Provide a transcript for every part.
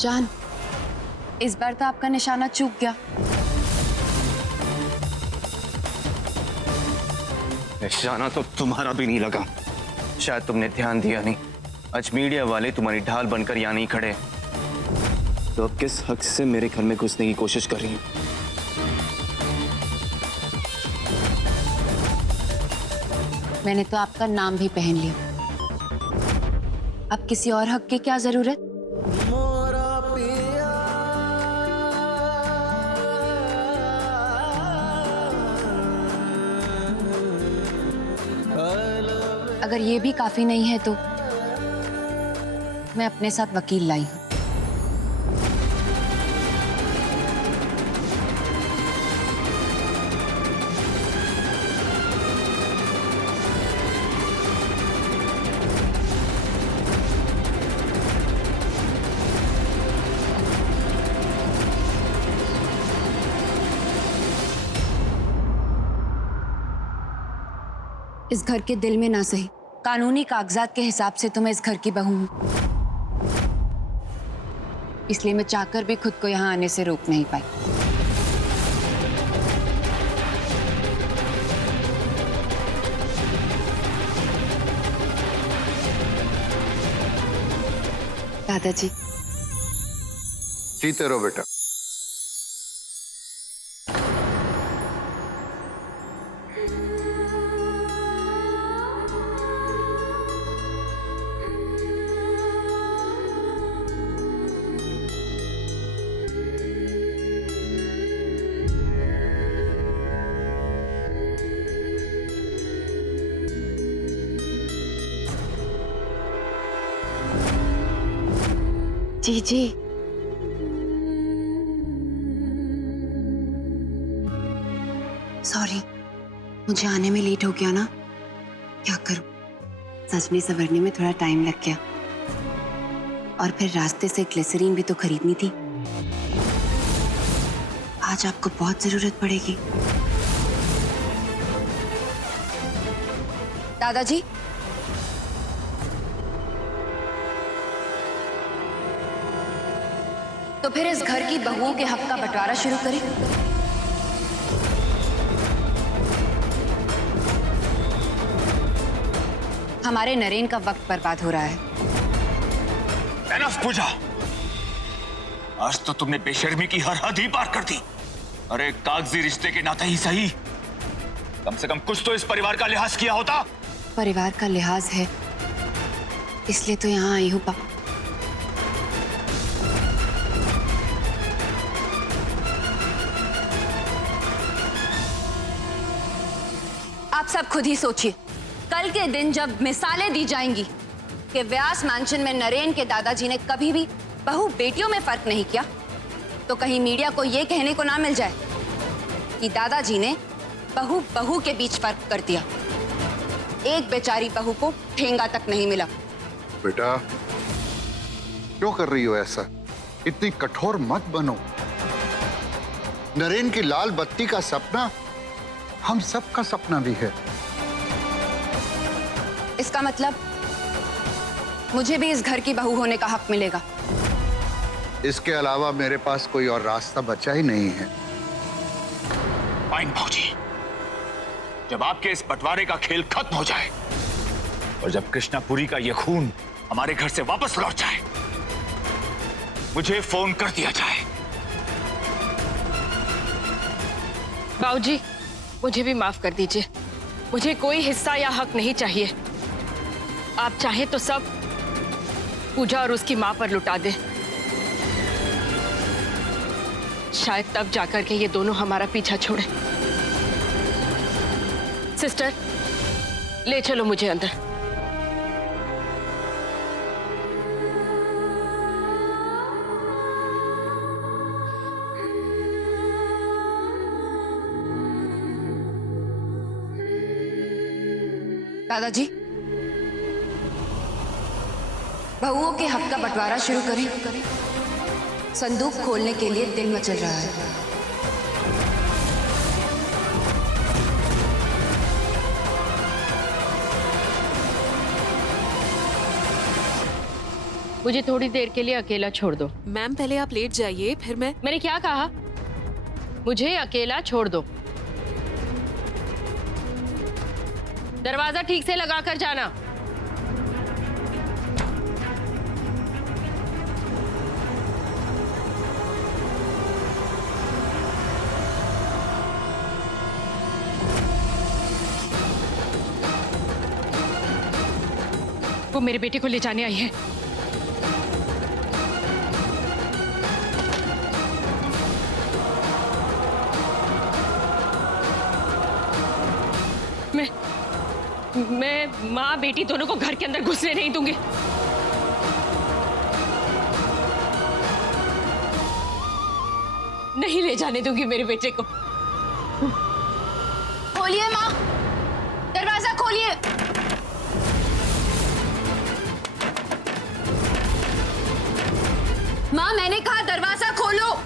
जान, इस बार तो आपका निशाना चूक गया। निशाना तो तुम्हारा भी नहीं लगा। शायद तुमने ध्यान दिया नहीं। आज मीडिया वाले तुम्हारी ढाल बनकर यहाँ नहीं खड़े, तो अब किस हक से मेरे घर में घुसने की कोशिश कर रही हो? मैंने तो आपका नाम भी पहन लिया। अब किसी और हक की क्या जरूरत? अगर ये भी काफी नहीं है तो मैं अपने साथ वकील लाई हूं। इस घर के दिल में ना सही, कानूनी कागजात के हिसाब से तो मैं इस घर की बहू हूं। इसलिए मैं चाहकर भी खुद को यहां आने से रोक नहीं पाई। दादाजी, जीते रहो बेटा। जी जी, सॉरी, मुझे आने में लेट हो गया ना। क्या करूं, सजने संवरने में थोड़ा टाइम लग गया, और फिर रास्ते से ग्लिसरीन भी तो खरीदनी थी। आज आपको बहुत जरूरत पड़ेगी। दादाजी, तो फिर इस घर की बहुओं के हक का बंटवारा शुरू करें। हमारे नरेन का वक्त बर्बाद हो रहा है। एनफ पूजा, आज तो तुमने बेशर्मी की हर हद ही पार कर दी। अरे कागजी रिश्ते के नाते ही सही, कम से कम कुछ तो इस परिवार का लिहाज किया होता। परिवार का लिहाज है, इसलिए तो यहाँ आई हूँ पापा। आप सब खुद ही सोचिए, कल के दिन जब मिसालें दी जाएंगी कि व्यास मैंशन में नरेन के दादाजी ने कभी भी बहू बेटियों में फर्क नहीं किया, तो कहीं मीडिया को यह कहने को ना मिल जाए कि दादाजी ने बहू बहू के बीच फर्क कर दिया। एक बेचारी बहू को ठेंगा तक नहीं मिला। बेटा, क्यों कर रही हो ऐसा? इतनी कठोर मत बनो। नरेन की लाल बत्ती का सपना हम सबका सपना भी है। इसका मतलब मुझे भी इस घर की बहू होने का हक मिलेगा। इसके अलावा मेरे पास कोई और रास्ता बचा ही नहीं है। फाइन भाऊजी, जब आपके इस बंटवारे का खेल खत्म हो जाए और जब कृष्णापुरी का ये खून हमारे घर से वापस लौट जाए, मुझे फोन कर दिया जाए। बाबूजी, मुझे भी माफ कर दीजिए। मुझे कोई हिस्सा या हक नहीं चाहिए। आप चाहें तो सब पूजा और उसकी मां पर लुटा दे। शायद तब जाकर के ये दोनों हमारा पीछा छोड़े। सिस्टर, ले चलो मुझे अंदर। दादाजी, बहुओं के हक का बंटवारा शुरू करें। संदूक खोलने के लिए दिल मचल रहा है। मुझे थोड़ी देर के लिए अकेला छोड़ दो। मैम पहले आप लेट जाइए, फिर मैंने क्या कहा? मुझे अकेला छोड़ दो। दरवाजा ठीक से लगा कर जाना। वो मेरे बेटे को ले जाने आई है। मैं माँ बेटी दोनों को घर के अंदर घुसने नहीं दूंगी। नहीं ले जाने दूंगी मेरे बेटे को। खोलिए माँ, दरवाजा खोलिए। माँ मैंने कहा दरवाजा खोलो।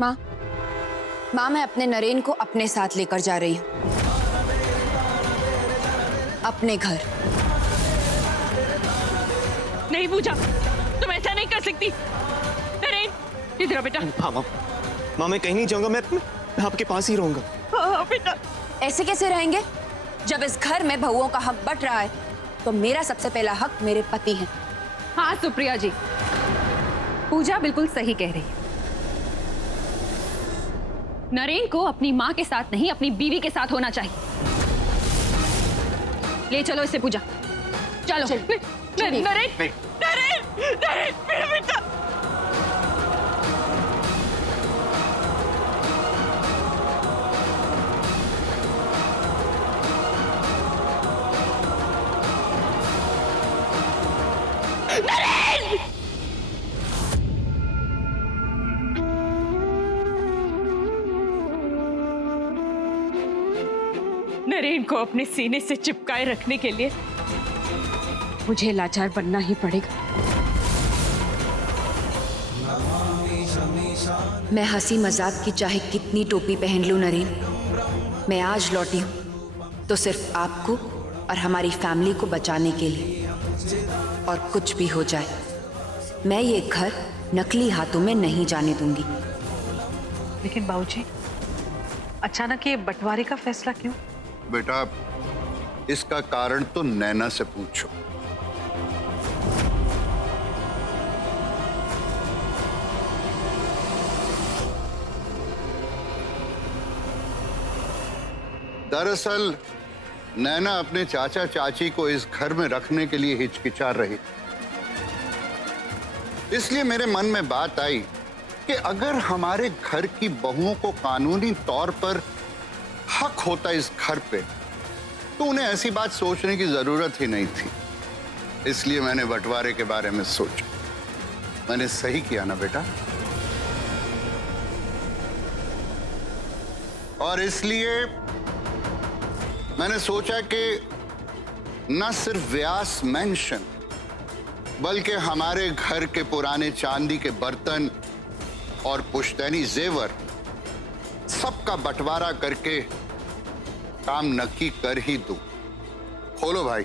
माँ, माँ मैं अपने नरेन को अपने साथ लेकर जा रही हूँ, अपने घर। नहीं पूजा, तुम ऐसा नहीं कर सकती। नरेन, इधर आ बेटा। हाँ माँ, माँ मैं कहीं नहीं जाऊंगा, मैं आपके पास ही रहूंगा। हाँ बेटा। ऐसे कैसे रहेंगे? जब इस घर में बहुओं का हक बट रहा है तो मेरा सबसे पहला हक मेरे पति है। हाँ सुप्रिया जी, पूजा बिल्कुल सही कह रही है। नरेन को अपनी माँ के साथ नहीं अपनी बीवी के साथ होना चाहिए। ले चलो इसे पूजा, चलो। नरेन, नरेन, नरेन, मेरा बेटा। नरेन को अपने सीने से चिपकाए रखने के लिए मुझे लाचार बनना ही पड़ेगा। मैं हंसी मजाक की चाहे कितनी टोपी पहन लूं नरेन, मैं आज लौटी हूं तो सिर्फ आपको और हमारी फैमिली को बचाने के लिए। और कुछ भी हो जाए, मैं ये घर नकली हाथों में नहीं जाने दूंगी। लेकिन बाबूजी, अचानक ये बंटवारे का फैसला क्यों? बेटा, इसका कारण तो नैना से पूछो। दरअसल नैना अपने चाचा चाची को इस घर में रखने के लिए हिचकिचा रही, इसलिए मेरे मन में बात आई कि अगर हमारे घर की बहुओं को कानूनी तौर पर हक होता इस घर पे तो उन्हें ऐसी बात सोचने की जरूरत ही नहीं थी। इसलिए मैंने बंटवारे के बारे में सोचा। मैंने सही किया ना बेटा? और इसलिए मैंने सोचा कि न सिर्फ व्यास मैंशन बल्कि हमारे घर के पुराने चांदी के बर्तन और पुश्तैनी जेवर सबका बंटवारा करके काम नक्की कर ही दूं। खोलो भाई,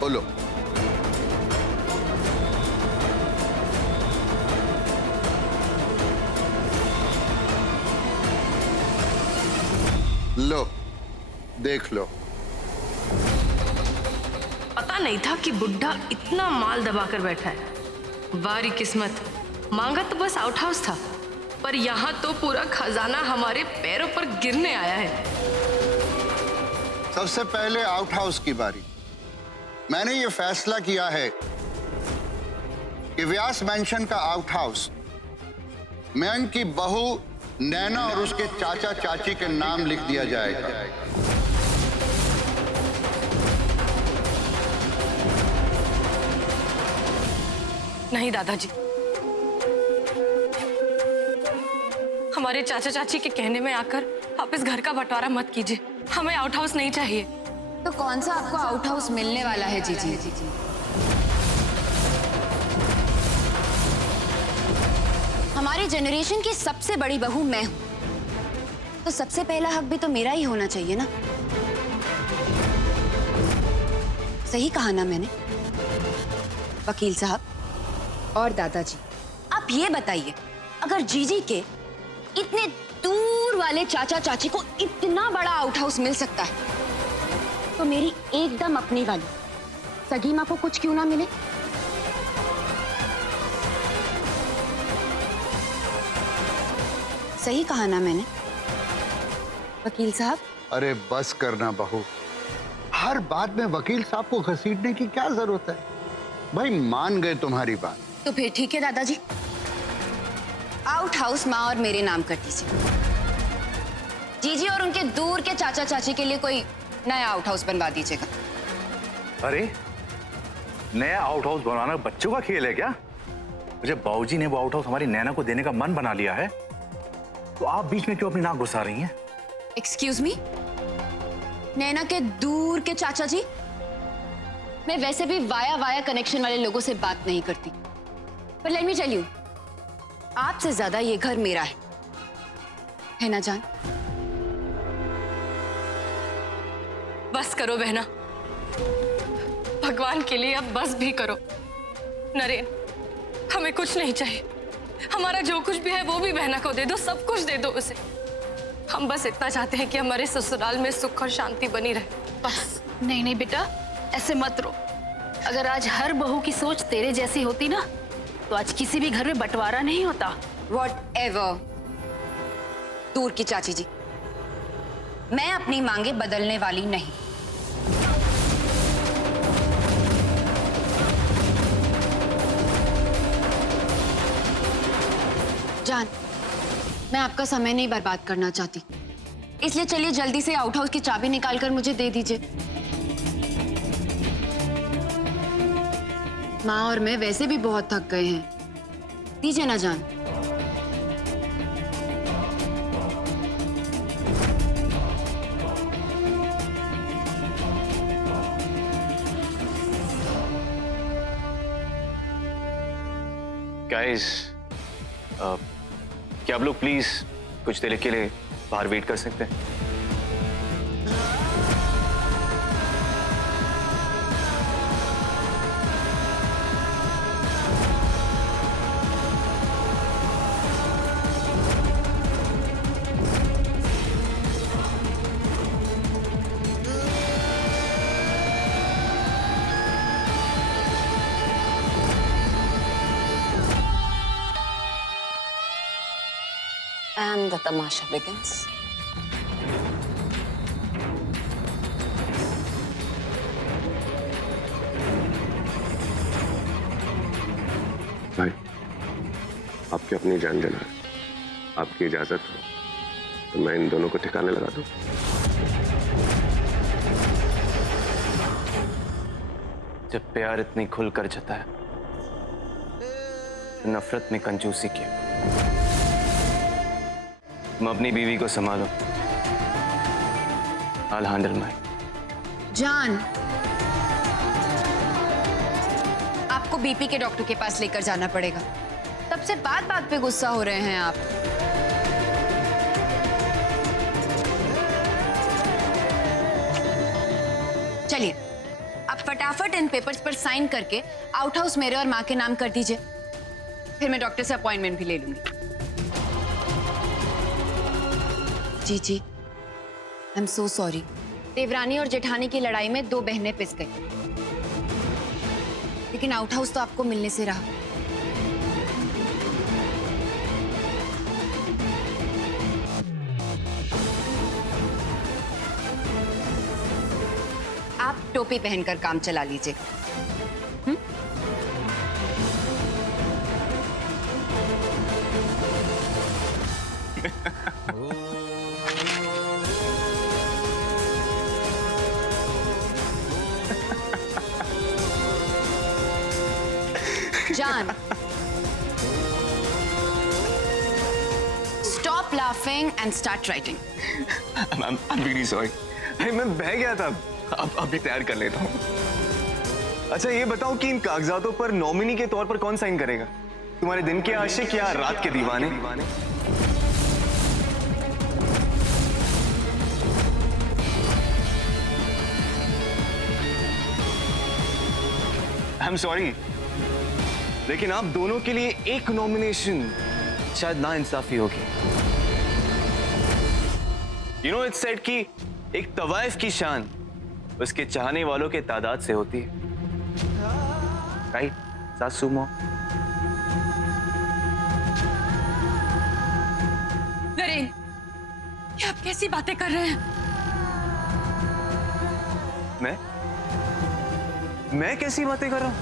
खोलो। लो, देख लो। पता नहीं था कि बुड्ढा इतना माल दबा कर बैठा है। वारी किस्मत, मांगा तो बस आउट हाउस था, पर यहाँ तो पूरा खजाना हमारे पैरों पर गिरने आया है। सबसे पहले आउट हाउस की बारी। मैंने ये फैसला किया है कि व्यास मैंशन का आउट हाउस मैन की बहू नैना और उसके चाचा चाची के नाम लिख दिया जाएगा। नहीं दादाजी, हमारे चाचा चाची के कहने में आकर आप इस घर का बंटवारा मत कीजिए। हमें आउट हाउस नहीं चाहिए। तो कौन सा आपको आउट हाउस मिलने वाला है जीजी? हमारे जनरेशन की सबसे बड़ी बहू मैं हूं, तो सबसे पहला हक भी तो मेरा ही होना चाहिए ना। सही कहा ना मैंने? वकील साहब और दादाजी, आप ये बताइए, अगर जीजी के इतने दूर वाले चाचा चाची को इतना बड़ा आउट हाउस मिल सकता है, तो मेरी एकदम अपनी वाली सगी मां को कुछ क्यों ना मिले? सही कहा ना मैंने वकील साहब? अरे बस करना बहू, हर बात में वकील साहब को घसीटने की क्या जरूरत है? भाई मान गए तुम्हारी बात। तो फिर ठीक है दादाजी, आउट हाउस माँ और मेरे नाम कर दीजिए। जीजी और उनके दूर के चाचा चाची के लिए कोई नया आउट हाउस बनवा दीजिएगा। अरे नया आउट हाउस बनवाना बच्चों का खेल है क्या? मुझे बाबूजी ने वो आउट हाउस हमारी नैना को देने का मन बना लिया है, तो आप बीच में क्यों अपनी नाक घुसा रही हैं? एक्सक्यूज मी, नैना के दूर के चाचा जी? मैं वैसे भी वाया वाया कनेक्शन वाले लोगों से बात नहीं करती, पर लेट मी टेल यू, आपसे ज्यादा ये घर मेरा है ना जान? बस करो बहना, भगवान के लिए अब बस भी करो। नरेन, हमें कुछ नहीं चाहिए, हमारा जो कुछ भी है वो भी बहना को दे दो, सब कुछ दे दो उसे। हम बस इतना चाहते हैं कि हमारे ससुराल में सुख और शांति बनी रहे, बस। नहीं नहीं बेटा, ऐसे मत रो। अगर आज हर बहू की सोच तेरे जैसी होती ना, तो आज किसी भी घर में बंटवारा नहीं होता। Whatever, दूर की चाची जी, मैं अपनी मांगे बदलने वाली नहीं। जान, मैं आपका समय नहीं बर्बाद करना चाहती, इसलिए चलिए जल्दी से आउट हाउस की चाबी निकालकर मुझे दे दीजिए। माँ और मैं वैसे भी बहुत थक गए हैं, दीजिए ना जान। गाइस, क्या आप लोग प्लीज कुछ देर के लिए बाहर वेट कर सकते हैं? And the tamasha begins. भाई, आपकी अपनी जान जाना है, आपकी इजाजत हो तो मैं इन दोनों को ठिकाने लगा दूं। जब प्यार इतनी खुलकर जता है तो नफरत में कंजूसी की। तुम अपनी बीवी को संभालो। I'll handle mine. जान, आपको बीपी के डॉक्टर के पास लेकर जाना पड़ेगा। तब से बात बात पे गुस्सा हो रहे हैं आप। चलिए, आप फटाफट इन पेपर्स पर साइन करके आउट हाउस मेरे और माँ के नाम कर दीजिए, फिर मैं डॉक्टर से अपॉइंटमेंट भी ले लूंगी। जी जी, आई एम सो सॉरी। देवरानी और जेठानी की लड़ाई में दो बहनें पिस गई, लेकिन आउट हाउस तो आपको मिलने से रहा। आप टोपी पहनकर काम चला लीजिएगा। John, stop laughing and start writing. I'm really sorry. अरे मैं बह गया था, अब अभी तैयार कर लेता हूँ। अच्छा ये बताओ कि इन कागजातों पर नॉमिनी के तौर पर कौन साइन करेगा? तुम्हारे दिन के आशिक या रात के दीवाने? आई एम सॉरी, लेकिन आप दोनों के लिए एक नॉमिनेशन शायद ना इंसाफी होगी। यू नो इट्स सेड कि एक तवाइफ की शान उसके चाहने वालों के तादाद से होती है, राइट सासू माँ? नरेन, ये आप कैसी बातें कर रहे हैं? मैं कैसी बातें कर रहा हूं?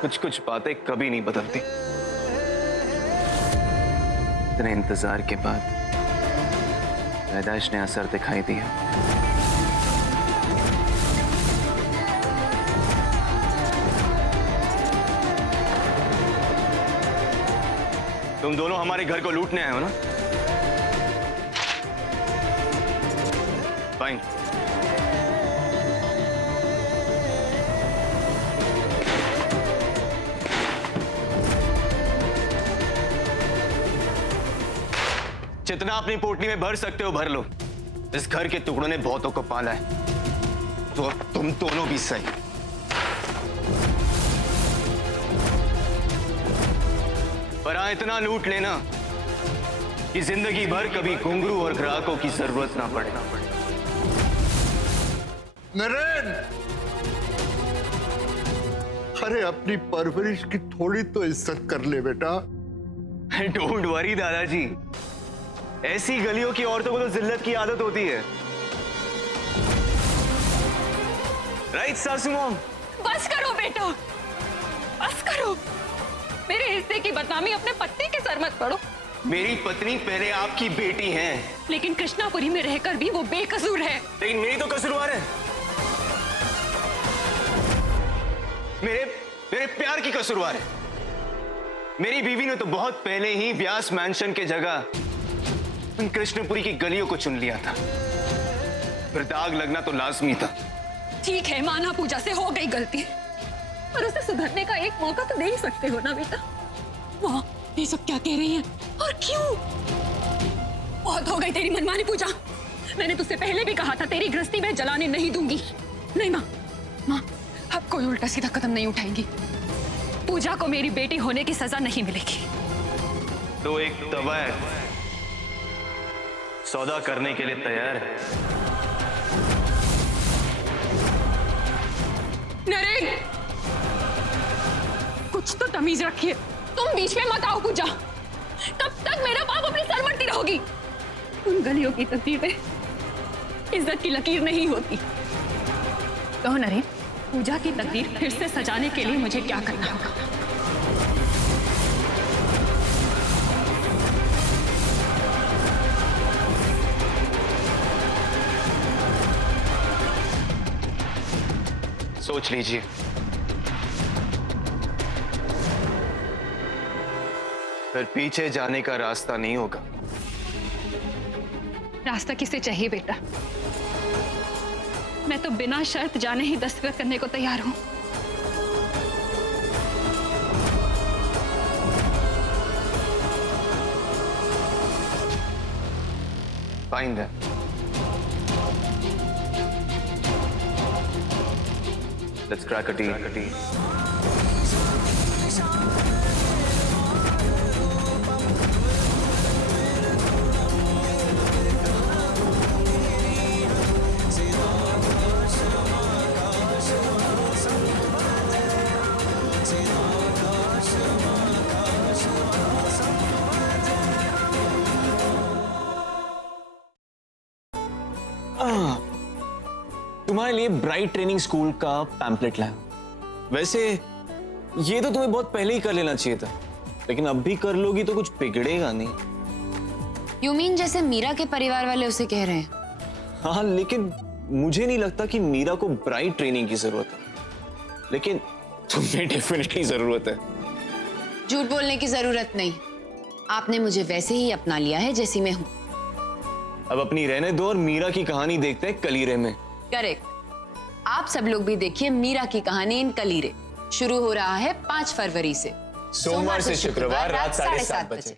कुछ कुछ बातें कभी नहीं बदलती। इतने इंतजार के बाद पैदाइश ने असर दिखाई दिया। तुम दोनों हमारे घर को लूटने आए हो ना? फाइन। जितना अपनी पोटली में भर सकते हो भर लो। इस घर के टुकड़ों ने बहुतों को पाला है, तो अब तुम दोनों भी सही। पर हाँ, इतना लूट लेना कि जिंदगी भर कभी घुंघरू और ग्राहकों की जरूरत ना पड़े। नरेन, अरे अपनी परवरिश की थोड़ी तो इज्जत कर ले बेटा। डोंट वरी दादाजी, ऐसी गलियों की औरतों को तो जिल्लत की आदत होती है, राइट सासू मॉम? बस करो बेटा, बस करो। मेरे हिस्से की बदनामी अपने पति के सर मत पड़ो। मेरी पत्नी पहले आपकी बेटी है, लेकिन कृष्णापुरी में रहकर भी वो बेकसूर है। लेकिन मेरी तो कसूरवार है। मेरे प्यार की कसूरवार है। मेरी बीवी ने तो बहुत पहले ही व्यास मैंशन के जगह कृष्णपुरी की गलियों को चुन लिया था। फिर दाग लगना तो लाजमी था। ठीक है, माना पूजा से हो गई गलती, पर उसे सुधरने का एक मौका तो दे ही सकते हो ना बेटा। वाह, ये सब क्या कह रही है और क्यों? बहुत हो गई तेरी मनमानी पूजा। मैंने तुझसे पहले भी कहा था तेरी गृहस्थी में जलाने नहीं दूंगी। नहीं माँ, अब कोई उल्टा सीधा कदम नहीं उठाएंगी। पूजा को मेरी बेटी होने की सजा नहीं मिलेगी। तो एक तवायफ सौदा करने के लिए तैयार है? नरेन, कुछ तो तमीज रखिए। तुम बीच में मत आओ पूजा। कब तक मेरा बाप अपनी सर मरती रहोगी? उन गलियों की तस्वीर पे इज्जत की लकीर नहीं होती। कहो नरेन, पूजा की तकदीर फिर से सजाने के लिए मुझे क्या करना होगा? सोच लीजिए। फिर पीछे जाने का रास्ता नहीं होगा। रास्ता किसे चाहिए बेटा? मैं तो बिना शर्त जाने ही दस्तखत करने को तैयार हूं। Fine then. Let's crack a tea. तुम्हारे लिए ब्राइट ट्रेनिंग स्कूल का पैम्पलेट लाया। वैसे ये तो तुम्हें बहुत पहले ही कर लेना चाहिए था, लेकिन अब भी कर लोगी तो कुछ बिगड़ेगा नहीं। यू मीन जैसे मीरा के परिवार वाले उसे कह रहे हैं? हाँ, लेकिन मुझे नहीं लगता कि मीरा को ब्राइट ट्रेनिंग की जरूरत है, लेकिन तुम्हें डेफिनेटली जरूरत है। झूठ बोलने की जरूरत नहीं, आपने मुझे वैसे ही अपना लिया है जैसी मैं हूं। अब अपनी रहने दो और मीरा की कहानी देखते हैं कलीरे में। करेक्ट, आप सब लोग भी देखिए मीरा की कहानी इन कलीरे। शुरू हो रहा है 5 फरवरी से, सोमवार से शुक्रवार रात 7:30 बजे।